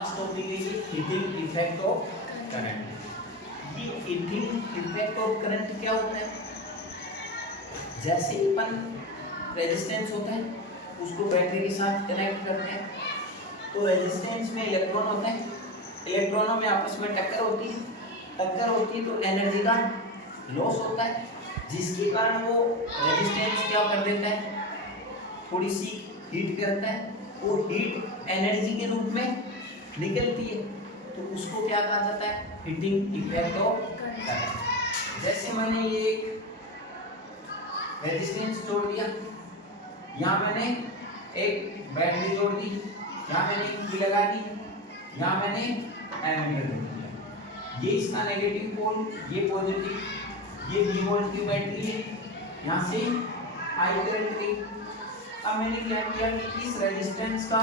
Topic है ये heating effect of current. ये हीटिंग इफेक्ट ऑफ करंट क्या होता है? जैसे अपन रेजिस्टेंस होता है उसको बैटरी के साथ कनेक्ट करते हैं तो रेजिस्टेंस में इलेक्ट्रॉन होता है, इलेक्ट्रॉनों में आपस में टक्कर होती है तो एनर्जी का लॉस होता है जिसके कारण वो रेजिस्टेंस क्या कर देता है, थोड़ी सी हीट करता है। वो हीट एनर्जी के रूप में निकलती है तो उसको क्या कहा जाता है? Heating effect of current. जैसे मैंने ये रेजिस्टेंस जोड़ दिया, यहाँ मैंने एक बैटरी जोड़ दी, यहाँ मैंने की लगा दी, यहाँ मैंने एमीटर जोड़ दिया। ये इसका नेगेटिव पोल, ये पॉजिटिव, ये V वोल्ट की बैटरी है, यहाँ से आई करंट गई। अब मैंने क्या किया कि इस रेजिस्टेंस का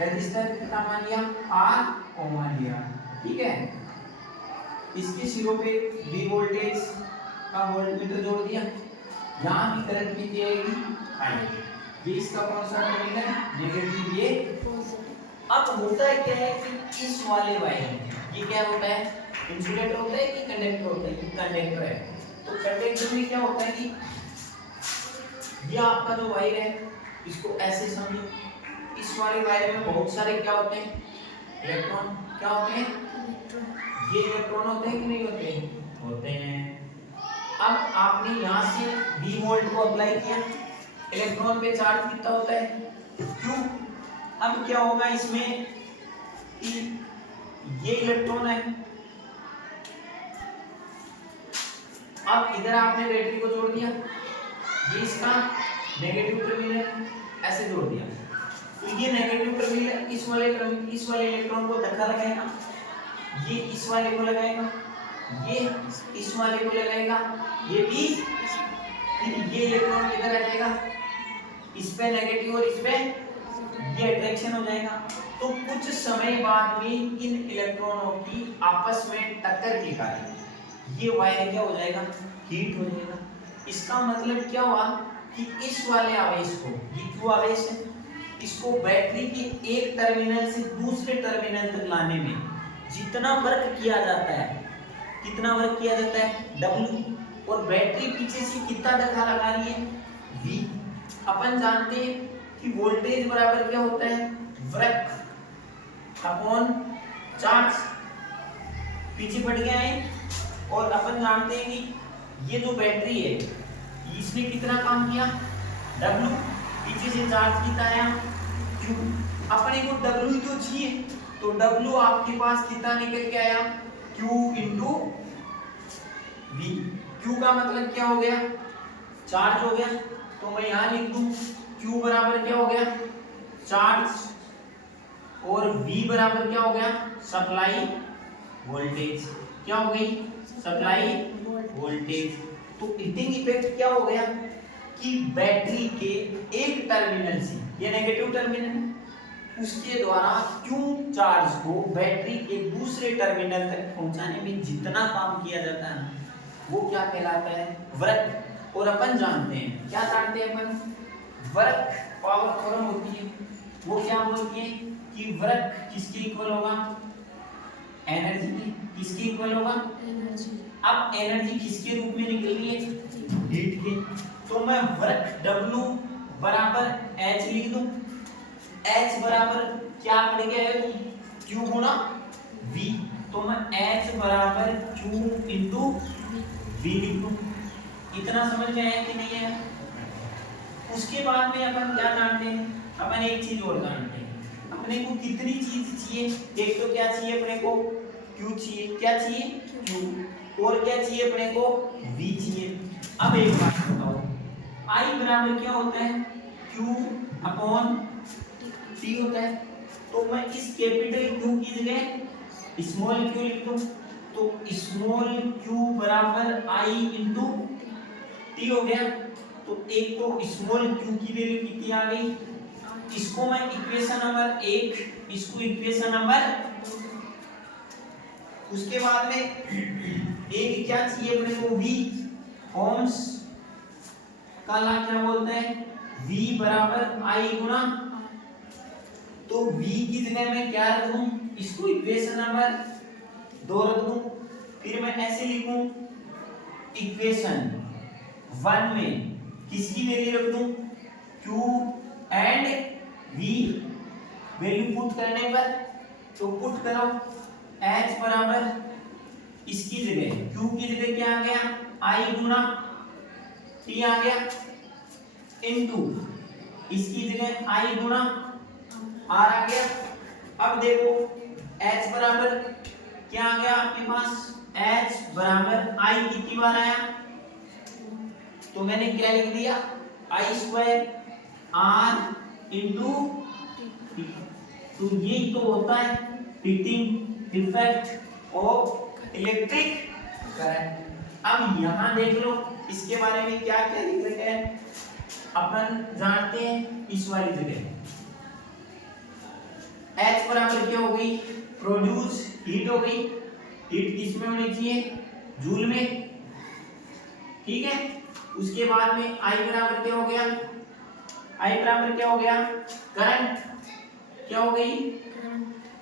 रजिस्टर कितना मान लिया? R को मान लिया, ठीक है। इसके सिरों पे V वोल्टेज का वोल्टमीटर जोड़ दिया, यहाँ की करंट कितनी आएगी? I। ये इसका कौन सा टर्मिनल है? नेगेटिव, ये पॉजिटिव। अब होता है क्या है कि इस वाले वायर ये क्या होता है? इंसुलेटर होता है कि कंडक्टर होता है? ये कंडक्टर है। तो कंडक्टर में क्या होता है कि ये आपका जो वायर है इसको ऐसे समझो, इस वाले वायर में बहुत सारे क्या होते हैं? इलेक्ट्रॉन। क्या होते हैं? इलेक्ट्रॉन। ये इलेक्ट्रॉन होते हैं कि नहीं होते? होते हैं। अब आपने यहाँ से V वोल्ट को अप्लाई किया, इलेक्ट्रॉन पे चार्ज कितना होता है? Q। अब क्या होगा इसमें कि ये इलेक्ट्रॉन है, अब इधर आपने बैटरी को जोड़ दिया, ये इसका नेगेटिव टर्मिनल ऐसे जोड़ दिया, तो ये नेगेटिव टर्मिनल इस वाले इलेक्ट्रॉन को धक्का लगाएगा, ये इस वाले को लगाएगा, ये इस वाले को लगाएगा, ये भी, फिर ये इलेक्ट्रॉन किधर आ जाएगा? इस पे नेगेटिव और इस पे ये अट्रैक्शन हो जाएगा। तो कुछ समय बाद में इन इलेक्ट्रॉनों की आपस में टक्कर के कारण ये वायर क्या हो जाएगा? हीट हो जाएगा। इसका मतलब क्या हुआ कि इस वाले आवेश को, ये क्यू आवेश है, इसको बैटरी के एक टर्मिनल से दूसरे टर्मिनल तक लाने में जितना वर्क किया जाता है, कितना वर्क किया जाता है? W। और बैटरी पीछे से कितना धक्का लगा रही है? V। अपन जानते हैं कि वोल्टेज बराबर क्या होता है? Work upon charge. पीछे पड़ गया है। और अपन जानते हैं कि ये जो बैटरी है इसने कितना काम किया? W। पीछे से चार्ज कितना आया? Q। अपने को W ही तो चाहिए, तो W आपके पास कितना निकल के आया? Q into V। Q का मतलब क्या हो गया? चार्ज हो गया। तो मैं यहाँ लिख दूं Q बराबर क्या हो गया? चार्ज, और V बराबर क्या हो गया? Supply voltage. क्या हो गई? Supply voltage. तो हीटिंग इफेक्ट क्या हो गया कि बैटरी के एक टर्मिनल से, ये नेगेटिव टर्मिनल, उसके द्वारा Q चार्ज को बैटरी के दूसरे टर्मिनल तक पहुंचाने में जितना काम किया जाता है वो क्या कहलाता है? वर्क। और अपन जानते हैं, क्या जानते हैं अपन? वर्क पावर फॉर्म होती है, वो क्या बोलती है कि वर्क किसके इक्वल होगा? एनर्जी की। किसके इक्वल होगा? एनर्जी। अब एनर्जी किसके रूप में निकल रही है? हीट के। तो मैं वर्क W बराबर H लिख दूं। H बराबर क्या पड़ गया है? Q गुना V। तो मैं H बराबर Q इंटू V लिख दूं। इतना समझ में आया कि नहीं है? उसके बाद में अपन क्या जानते हैं? अपन एक चीज और जानते हैं, अपने को कितनी चीज चाहिए? एक तो क्या चाहिए अपने को? Q चाहिए। क्या चाहिए? Q। और क्या चाहिए अपने को? V चाहिए। अब एक बात बताओ, I बराबर क्या होता है? Q अपॉन T होता है। तो मैं इस कैपिटल Q की जगह स्मॉल q लिख दूं, तो स्मॉल q बराबर I इंटू T हो गया। तो एक तो स्मॉल q की वैल्यू कितनी आ गई? इसको मैं इक्वेशन नंबर 1, इसको इक्वेशन नंबर, उसके बाद में एक क्या चाहिए अपने को? V। ओम्स का ला क्या बोलते हैं? V बराबर I गुना तो v की जगह मैं क्या रख दूं, इसको इक्वेशन नंबर 2 रख दूं। फिर मैं ऐसे लिखूं, इक्वेशन 1 में किसकी वैल्यू रख दूं, q and v value put करने पर, तो पुट करो h बराबर इसकी जगह q की जगह क्या आ गया, i गुना t आ गया, इनटू इसकी जगह i गुना r आ गया। अब देखो h बराबर क्या आ गया आपके पास, h बराबर i कितनी बार आया, तो मैंने क्या लिख दिया, i square r into t। तो ये तो होता है heating effect of electric current. अब यहां देख लो इसके बारे में क्या क्या लिख रखे हैं, अपन जानते हैं इस वाली जगह H बराबर क्या हो गई, प्रोड्यूस हीट हो गई, हीट किस में होनी चाहिए, जूल में, ठीक है। उसके बाद में I बराबर क्या हो गया, I बराबर क्या हो गया, करंट क्या हो गई,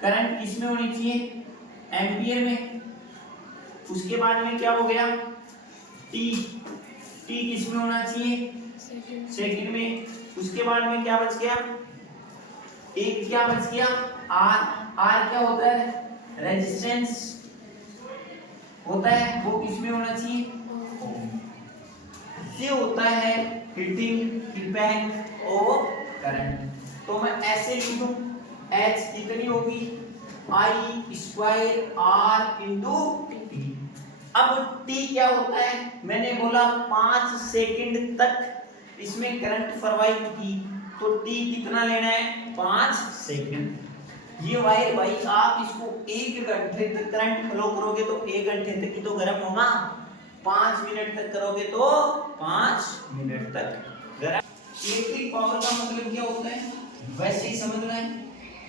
करंट किस में होनी चाहिए, एम्पियर में। उसके बाद में क्या हो गया, T, T किस में होना चाहिए, सेकंड में। उसके बाद में क्या बच गया, एक क्या बच गया, R, R क्या होता है, रेजिस्टेंस होता है, वो किस में होना चाहिए, ये होता है हीटिंग इफेक्ट ऑफ करंट। तो मैं ऐसे लिखूं, H कितनी होगी, I square R into T। अब T क्या होता है, मैंने बोला 5 सेकंड तक इसमें करंट प्रवाहित की, तो T कितना लेना है, 5 सेकंड। ये वायर भाई आप इसको 1 घंटे तक करंट फ्लो करोगे तो 1 घंटे तक ही तो गर्म होगा, 5 मिनट तक करोगे तो 5 मिनट तक गर्म। इलेक्ट्रिक पावर का मतलब क्या होता है, वैसे ही समझ रहे हैं।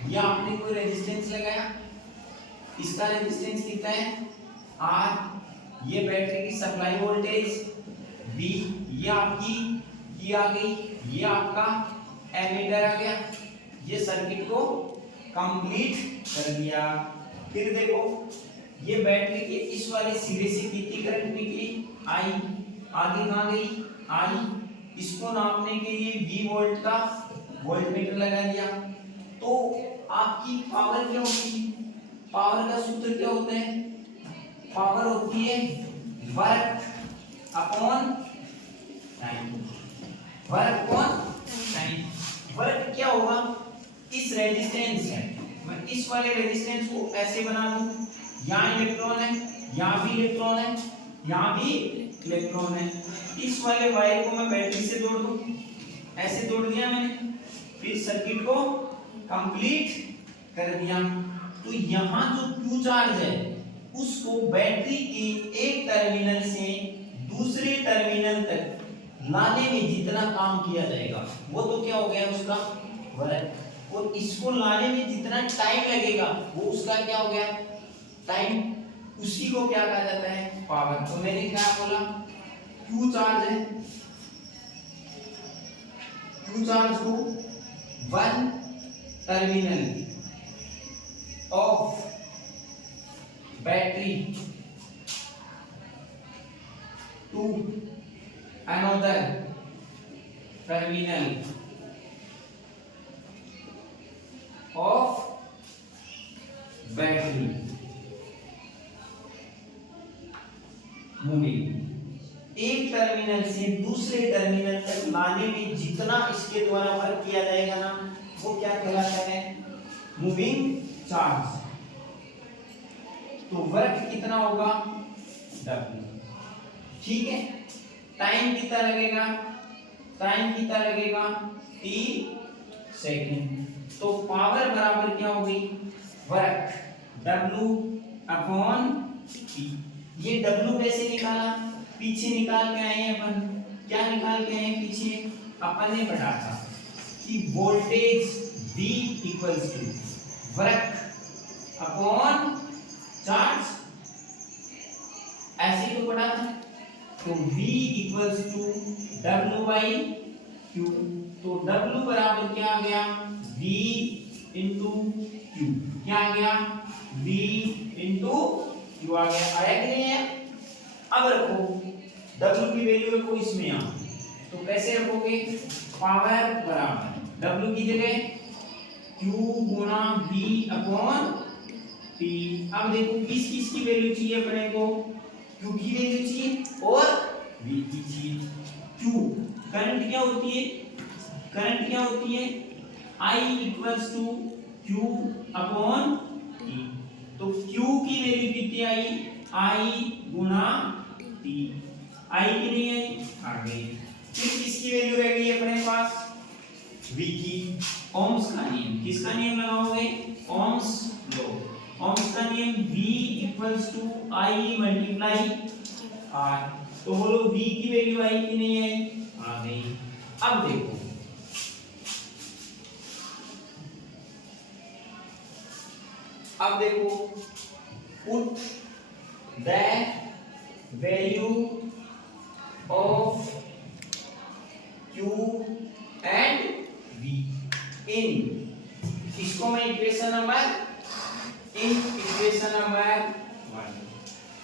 या आपने कोई रेजिस्टेंस लगाया, इसका रेजिस्टेंस कितना है R, ये बैटरी की सप्लाई वोल्टेज V, ये आपकी की आ गई, ये आपका एमीटर आ गया, ये सर्किट को कंप्लीट कर दिया। फिर देखो ये बैटरी के इस वाले सिरे से कितनी करंट निकली, I, आगे कहाँ गई I, इसको नापने के लिए V वोल्ट का वोल्टमीटर लगा दिया। तो आपकी पावर क्या होगी, पावर का सूत्र क्या होता है, पावर होती है work upon time, work upon time. Work क्या होगा, इस रेजिस्टेंस है, मैं इस वाले रेजिस्टेंस को ऐसे बना दूं, यहाँ इलेक्ट्रॉन है, यहाँ भी इलेक्ट्रॉन है, यहाँ भी इलेक्ट्रॉन है, इस वाले वायर को मैं बैटरी से जोड़ दूं, ऐसे जोड़ दिया मैंने, फिर सर्किट को कंप्लीट कर दिया। तो यहाँ जो Q चार्ज है उसको बैटरी के एक टर्मिनल से दूसरे टर्मिनल तक लाने में जितना काम किया जाएगा वो तो क्या हो गया उसका वर्क, और इसको लाने में जितना टाइम लगेगा वो उसका क्या हो गया टाइम, उसी को क्या कहा जाता है पावर। तो मैंने क्या बोला, Q चार्ज है, Q चार्ज को one terminal of battery to another terminal of battery moving, एक टर्मिनल से दूसरे टर्मिनल तक लाने में जितना इसके द्वारा वर्क किया जाएगा ना वो क्या कहलाता है मूविंग चार्ज। तो वर्क कितना होगा W, ठीक है। टाइम कितना लगेगा, टाइम कितना लगेगा T सेकंड। तो पावर बराबर क्या हो गई वर्क W अपॉन T। ये W कैसे निकाला, पीछे निकाल के आए हैं अपन, क्या निकाल के आए हैं पीछे, अपन ने पढ़ा था कि voltage V equals to work upon charge, ऐसे तो पढ़ा था। तो V equals to W by Q, तो W बराबर क्या आ गया V इंटू क्यू, क्या आ गया V इंटू क्यू आ गया, आया कि नहीं आया। अब रखो W की वैल्यू रखो इसमें यहाँ, तो कैसे रखोगे, पावर बराबर W की जगह Q गुना V अपॉन T। अब देखो किस किस की वैल्यू चाहिए अपने को, Q की वैल्यू चाहिए और V की चाहिए। Q करंट क्या होती है, करंट क्या होती है, I equals to Q upon T। तो Q की वैल्यू कितनी आई, I गुना T, I की नहीं आई, आ गई। फिर किसकी वैल्यू रह गई अपने पास, V की। ओम्स का नियम, किसका नियम लगाओगे, ओम्स लॉ। ओम्स का नियम V equals to I multiply R। तो बोलो V की वैल्यू आई कि नहीं आई, आ गई। अब देखो put the value of Q and V इन, इसको मैं इक्वेशन नंबर 1।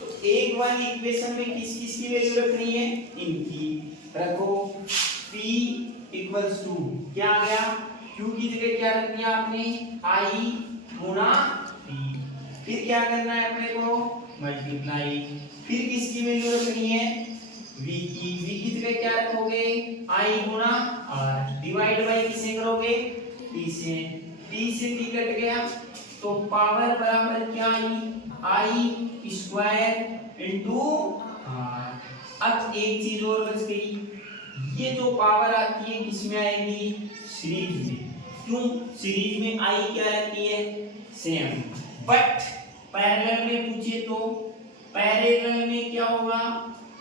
तो एक वाली इक्वेशन में किस किस की वैल्यू रखनी है, इनकी रखो। P इक्वल्स टू क्या आ गया, Q की जगह क्या रखनी है आपने, I गुना T। फिर क्या करना है अपने को, मल्टीप्लाई। फिर किसकी वैल्यू रखनी है, V की जगह क्या रखोगे, I गुना R। डिवाइड बाय किससे करोगे, T से। T कट गया तो पावर बराबर क्या आई, I स्क्वायर इंटू R। अब एक चीज और बच गई, ये जो पावर आती है किसमें आएगी, सीरीज में। क्यों, सीरीज में I क्या रहती है, सेम। बट पैरेलल में पूछे तो पैरेलल में क्या होगा,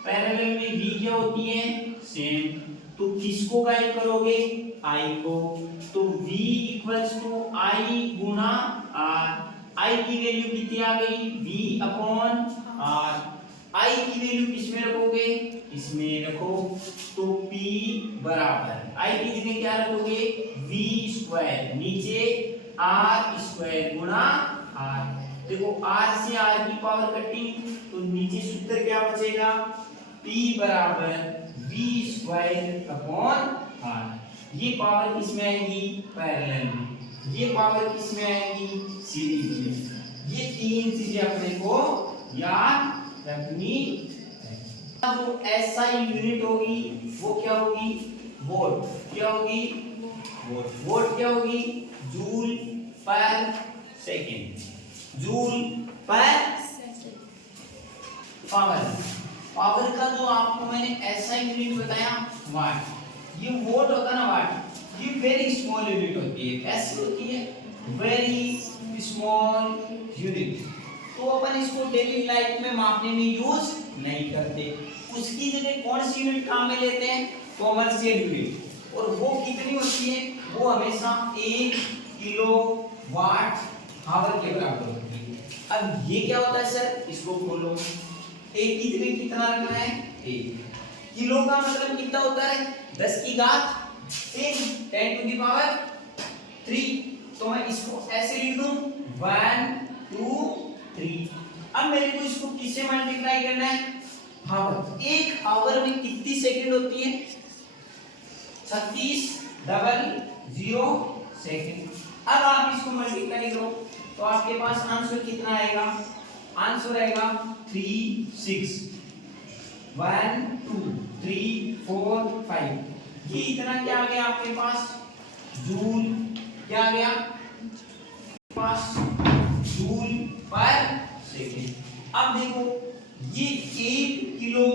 पैरेलल में V क्या होती है, सेम। तो किसको गाइड करोगे, I को। तो V इक्वल्स टू I गुना R। I की वैल्यू कितनी आ गई, V अपॉन R। I की वैल्यू किसमें रखोगे, इसमें रखो। तो P बराबर I की जगह क्या रखोगे, V स्क्वायर, नीचे R स्क्वायर गुना R। देखो R से R की पावर कटिंग, तो नीचे सूत्र क्या बचेगा, P बराबर V स्क्वायर अपॉन R। ये पावर किसमें आएगी, पैरेलल में। ये पावर किसमें आएगी, सीरीज में। ये तीन चीजें अपने को याद रखनी है। जो एसआई यूनिट होगी वो क्या होगी, वोल्ट। क्या होगी, वोल्ट। वोल्ट क्या होगी, जूल पर सेकंड। जूल पर पावर। पावर का जो आपको मैंने एसआई यूनिट बताया, वाट। ये वोट होता है ना, वाट, ये वेरी स्मॉल यूनिट होती है। ऐसी होती है वेरी स्मॉल यूनिट। तो अपन इसको डेली लाइफ में मापने में यूज नहीं करते। उसकी जगह कौन सी यूनिट काम में लेते हैं, कॉमर्शियल यूनिट। और वो कितनी होती है, वो हमेशा 1 किलो वाट आवर के बराबर होती है। अब ये क्या होता है सर, इसको खोलो। एक की जगह कितना रखना है, 1 किलो का मतलब कितना होता है, 10 की घात 3, 10 टू द पावर 3। तो मैं इसको ऐसे लिख दूं 1 2 3। अब मेरे को इसको किससे मल्टीप्लाई करना है, आवर। एक आवर में कितनी सेकंड होती है, 3600 सेकंड। अब आप इसको मल्टीप्लाई करो तो आपके पास आंसर कितना आएगा, आंसर आएगा 3 6 1 2 3 4 5। ये इतना क्या आ गया आपके पास, जूल। क्या आ गया पास, जूल पर सेकंड। अब देखो ये 1 किलो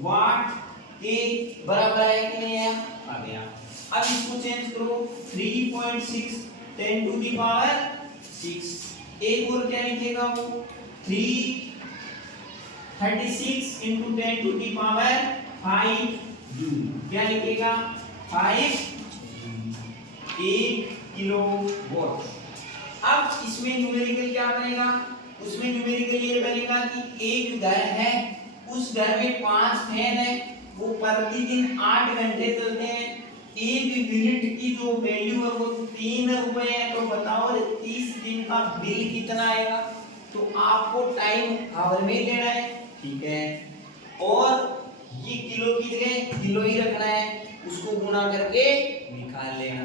वाट के बराबर है कि नहीं है, आ गया। अब इसको चेंज करो, 3.6 10 टू द पावर 6। एक और क्या लिखेगा वो, 36 into 10 to the power 5 joule. क्या लिखेगा, 5 1 किलो वॉट। अब इसमें न्यूमेरिकल क्या बनेगा, उसमें न्यूमेरिकल ये बनेगा कि एक घर है, उस घर में 5 फैन है, वो प्रतिदिन 8 घंटे चलते हैं। एक यूनिट की जो वैल्यू है वो 3 रुपए है, तो बताओ 30 दिन का बिल कितना आएगा? तो आपको टाइम आवर में लेना है, ठीक है, और ये किलो की जगह किलो ही रखना है, उसको गुणा करके निकाल लेना।